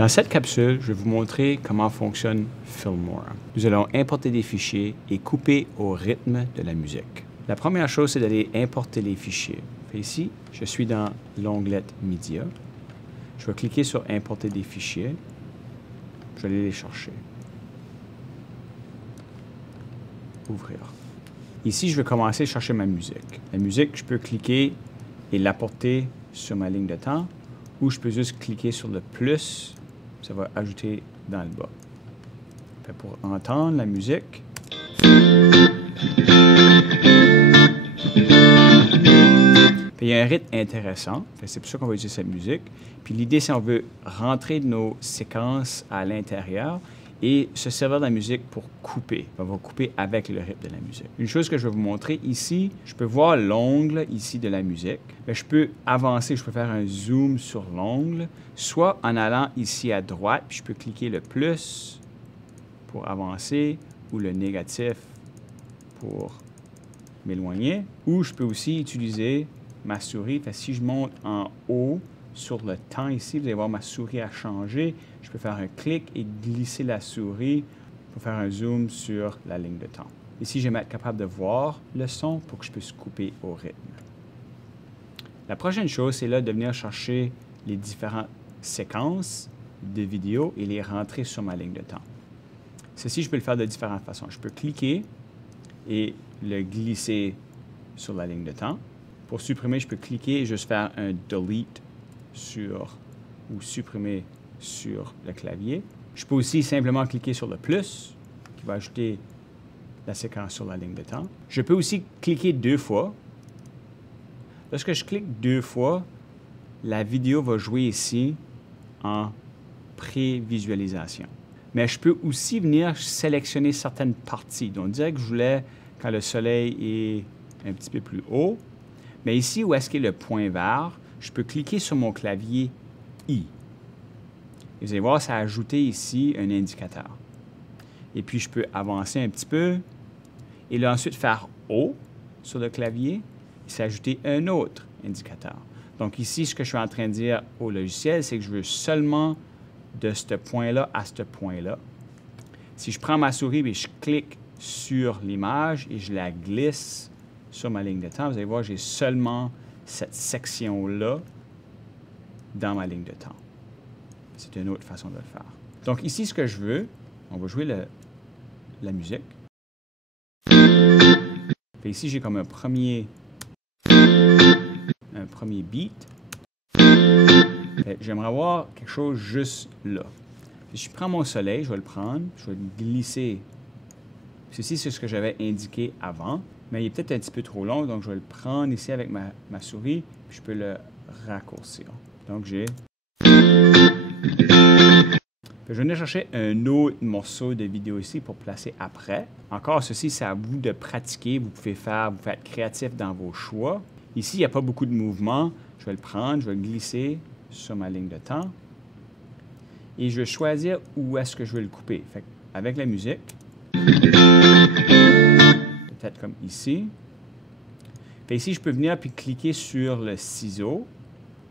Dans cette capsule, je vais vous montrer comment fonctionne Fillmore. Nous allons importer des fichiers et couper au rythme de la musique. La première chose, c'est d'aller importer les fichiers. Ici, je suis dans l'onglet Media. Je vais cliquer sur Importer des fichiers. Je vais aller les chercher. Ouvrir. Ici, je vais commencer à chercher ma musique. La musique, je peux cliquer et l'apporter sur ma ligne de temps, ou je peux juste cliquer sur le plus, ça va ajouter dans le bas. Pour entendre la musique, il y a un rythme intéressant, c'est pour ça qu'on va utiliser cette musique. Puis l'idée, c'est qu'on veut rentrer nos séquences à l'intérieur et se servir de la musique pour couper. On va couper avec le rythme de la musique. Une chose que je vais vous montrer ici, je peux voir l'ongle ici de la musique. Mais je peux avancer, je peux faire un zoom sur l'ongle, soit en allant ici à droite, puis je peux cliquer le plus pour avancer ou le négatif pour m'éloigner. Ou je peux aussi utiliser ma souris. Si je monte en haut sur le temps ici, vous allez voir ma souris a changé. Je peux faire un clic et glisser la souris pour faire un zoom sur la ligne de temps. Ici, je vais être capable de voir le son pour que je puisse couper au rythme. La prochaine chose, c'est là de venir chercher les différentes séquences de vidéos et les rentrer sur ma ligne de temps. Ceci, je peux le faire de différentes façons. Je peux cliquer et le glisser sur la ligne de temps. Pour supprimer, je peux cliquer et juste faire un delete ou supprimer sur le clavier. Je peux aussi simplement cliquer sur le plus qui va ajouter la séquence sur la ligne de temps. Je peux aussi cliquer 2 fois. Lorsque je clique 2 fois, la vidéo va jouer ici en prévisualisation. Mais je peux aussi venir sélectionner certaines parties. Donc, on dirait que je voulais quand le soleil est un petit peu plus haut. Mais ici, où est-ce qu'il y a le point vert, je peux cliquer sur mon clavier I. Et vous allez voir, ça a ajouté ici un indicateur. Et puis, je peux avancer un petit peu. Et là, ensuite, faire O sur le clavier. Et c'est ajouter un autre indicateur. Donc ici, ce que je suis en train de dire au logiciel, c'est que je veux seulement de ce point-là à ce point-là. Si je prends ma souris et je clique sur l'image et je la glisse sur ma ligne de temps, vous allez voir, j'ai seulement cette section-là dans ma ligne de temps. C'est une autre façon de le faire. Donc ici, ce que je veux, on va jouer la musique. Puis ici, j'ai comme un premier beat. J'aimerais avoir quelque chose juste là. Si je prends mon soleil, je vais le prendre, je vais le glisser. Ceci, c'est ce que j'avais indiqué avant, mais il est peut-être un petit peu trop long, donc je vais le prendre ici avec ma souris, puis je peux le raccourcir. Donc, j'ai... Je vais venir chercher un autre morceau de vidéo ici pour placer après. Encore, ceci, c'est à vous de pratiquer. Vous pouvez être créatif dans vos choix. Ici, il n'y a pas beaucoup de mouvement. Je vais le prendre, je vais le glisser sur ma ligne de temps. Et je vais choisir où est-ce que je veux le couper. Fait avec la musique, peut-être comme ici. Fait ici, je peux venir puis cliquer sur le ciseau.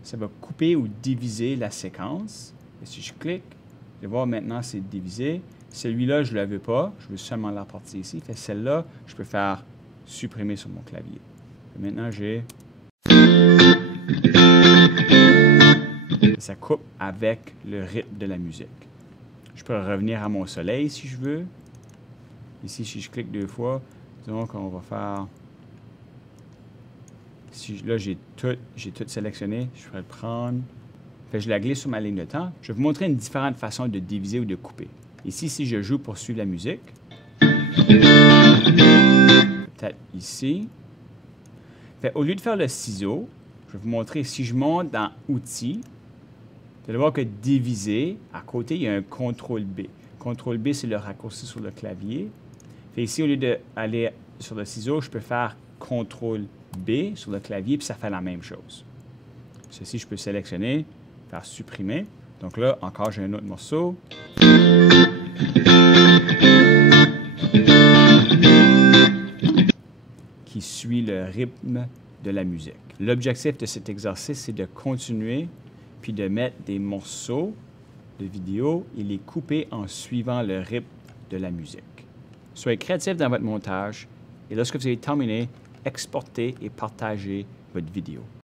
Ça va couper ou diviser la séquence. Et si je clique, vous allez voir maintenant, c'est divisé. Celui-là, je ne le veux pas. Je veux seulement la partie ici. Fait celle-là, je peux faire supprimer sur mon clavier. Et maintenant, j'ai... Ça coupe avec le rythme de la musique. Je peux revenir à mon soleil si je veux. Ici, si je clique 2 fois, donc on va faire... Là, j'ai tout sélectionné. Je vais le prendre. Fait, je la glisse sur ma ligne de temps. Je vais vous montrer une différente façon de diviser ou de couper. Ici, si je joue pour suivre la musique, peut-être ici. Fait, au lieu de faire le ciseau, je vais vous montrer, si je monte dans Outils, vous allez voir que diviser, à côté, il y a un CTRL-B. CTRL-B, c'est le raccourci sur le clavier. Fait, ici, au lieu d'aller sur le ciseau, je peux faire CTRL-B sur le clavier, puis ça fait la même chose. Ceci, je peux sélectionner, faire supprimer. Donc là, encore, j'ai un autre morceau. Qui suit le rythme de la musique. L'objectif de cet exercice, c'est de continuer puis de mettre des morceaux de vidéo, il est coupé en suivant le rythme de la musique. Soyez créatif dans votre montage et lorsque vous avez terminé, exportez et partagez votre vidéo.